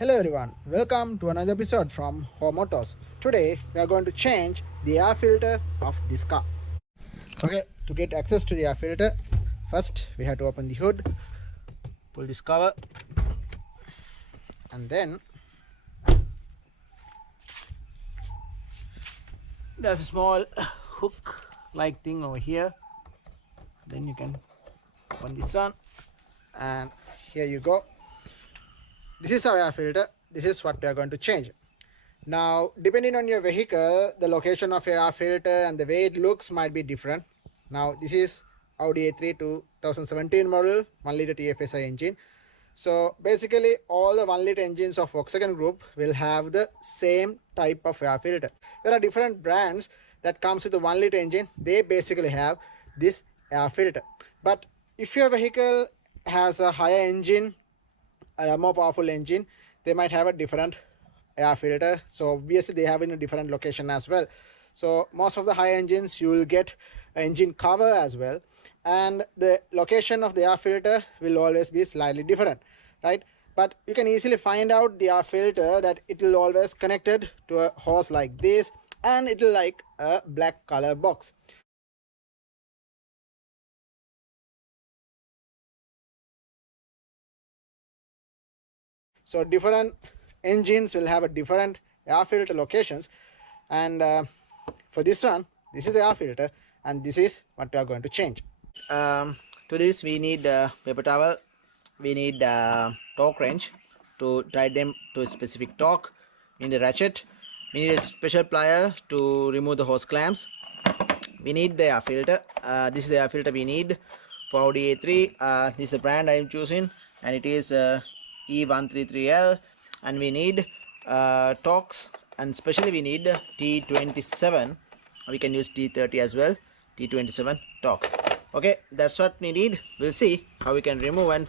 Hello everyone, welcome to another episode from Home Motors. Today we are going to change the air filter of this car. Okay, to get access to the air filter, first we have to open the hood, pull this cover, and then there's a small hook like thing over here. Then you can open this one, and here you go. This is our air filter. This is what we are going to change. Now, depending on your vehicle, the location of your air filter and the way it looks might be different. Now, this is Audi A3 2017 model, 1 liter TFSI engine. So basically all the 1 liter engines of Volkswagen Group will have the same type of air filter. There are different brands that comes with the 1 liter engine. They basically have this air filter. But if your vehicle has a higher engine, a more powerful engine, they might have a different air filter. So obviously they have in a different location as well. So most of the high engines you will get engine cover as well, and the location of the air filter will always be slightly different, right? But you can easily find out the air filter that it will always connected to a hose like this, and it will like a black color box. So different engines will have a different air filter locations, and for this one, this is the air filter, and this is what we are going to change. To this we need paper towel, we need torque wrench to tie them to a specific torque, we need a ratchet, we need a special plier to remove the hose clamps, we need the air filter. This is the air filter we need for Audi A3. This is the brand I am choosing, and it is E133L, and we need torques, and especially we need T27. We can use T30 as well, T27 torques. Okay, that's what we need. We'll see how we can remove and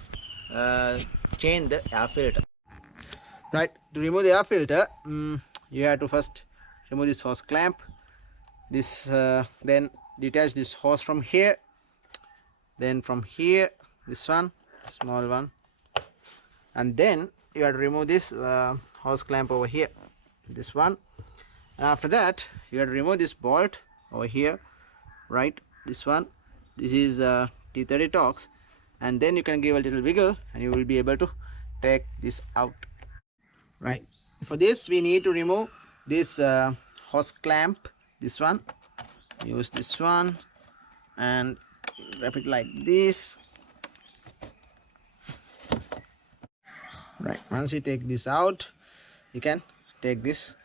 change the air filter. Right, to remove the air filter, you have to first remove this hose clamp, this then detach this hose from here, then from here this one, small one, and then you have to remove this hose clamp over here, this one, and after that you have to remove this bolt over here, right, this one. This is T30 torques, and then you can give a little wiggle and you will be able to take this out. Right, for this we need to remove this hose clamp, this one. Use this one and wrap it like this. Right, once you take this out, you can take this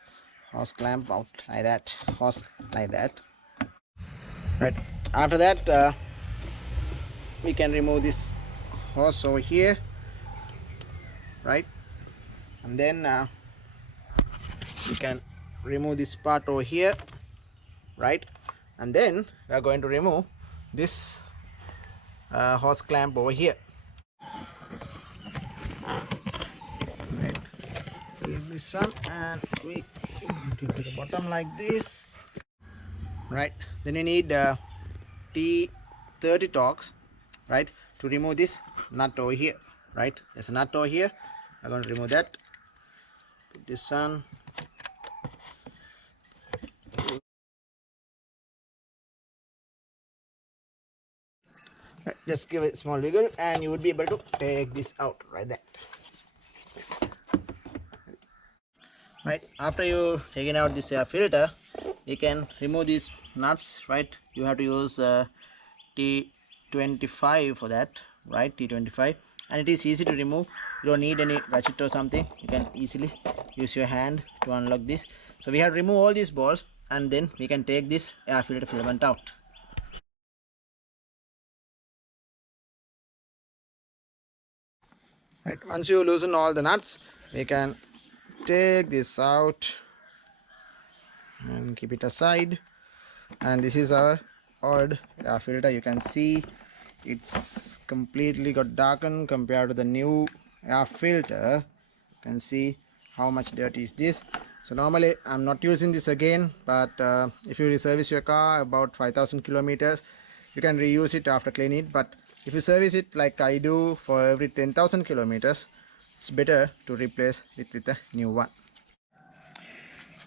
hose clamp out like that, hose like that. Right, after that we can remove this hose over here, right, and then we can remove this part over here, right, and then we are going to remove this hose clamp over here. Right, take this one and we put it to the bottom like this. Right, then you need T30 torques, right, to remove this nut over here. Right, there's a nut over here. I'm going to remove that. Put this on. Right, just give it a small wiggle and you would be able to take this out right there. Right, after you taking out this air filter, you can remove these nuts. Right, you have to use T25 for that, right, T25, and it is easy to remove. You don't need any ratchet or something. You can easily use your hand to unlock this. So we have to remove all these balls, and then we can take this air filter filament out. Right, once you loosen all the nuts, we can take this out and keep it aside. And this is our old air filter. You can see it's completely got darkened compared to the new air filter. You can see how much dirty is this. So normally I'm not using this again, but if you service your car about 5,000 kilometers, you can reuse it after cleaning it. But if you service it like I do for every 10,000 kilometers, it's better to replace it with a new one.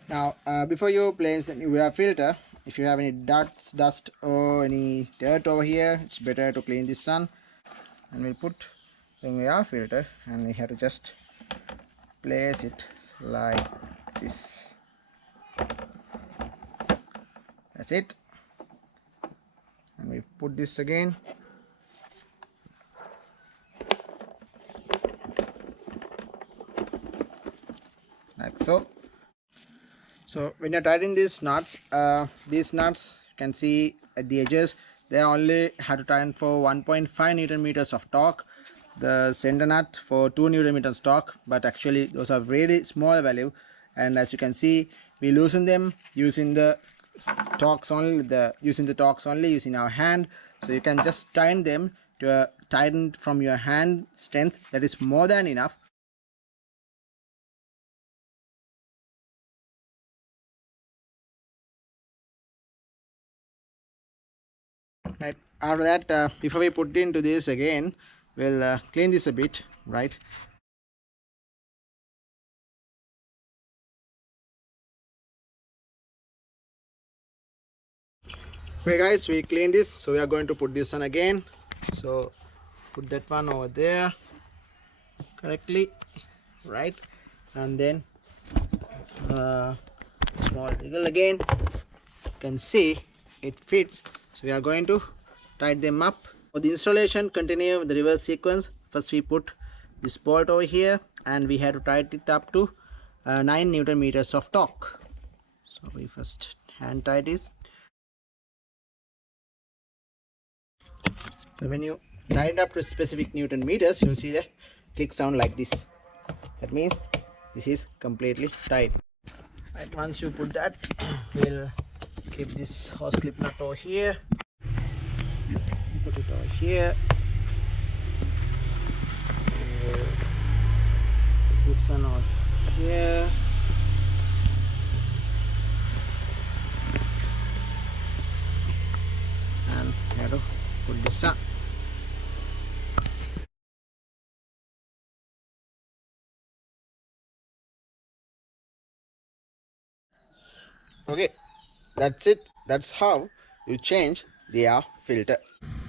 Now before you place the new air filter, if you have any dust or any dirt over here, it's better to clean this one. And we'll put the air filter and we have to just place it like this. That's it. And we put this again. Like so. So when you're tightening these nuts you can see at the edges, they only have to tighten for 1.5 Newton meters of torque. The center nut for 2 Newton meters torque, but actually those are really small value. And as you can see, we loosen them using the torques only, using our hand. So you can just tighten them to tighten from your hand strength. That is more than enough. Right, after that before we put into this again, we'll clean this a bit, right? Okay guys, we clean this, so we are going to put this one again. So put that one over there correctly, right? And then small wiggle again. You can see it fits, so we are going to tighten them up. For the installation, continue with the reverse sequence. First we put this bolt over here and we have to tighten it up to 9 Newton meters of torque. So we first hand tight this. So when you tighten up to specific Newton meters, you see the click sound like this. That means this is completely tight. Right, once you put that, we'll keep this hose clip nut over here. Put it over here. Put this one over here. And we have to put this on. Okay, that's it. That's how you change the air filter.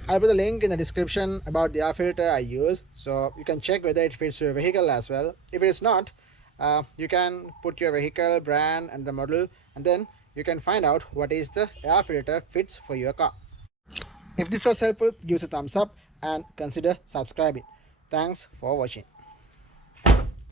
I'll put the link in the description about the air filter I use, so you can check whether it fits your vehicle as well. If it is not, you can put your vehicle brand and the model, and then you can find out what is the air filter fits for your car. If this was helpful, give us a thumbs up and consider subscribing. Thanks for watching.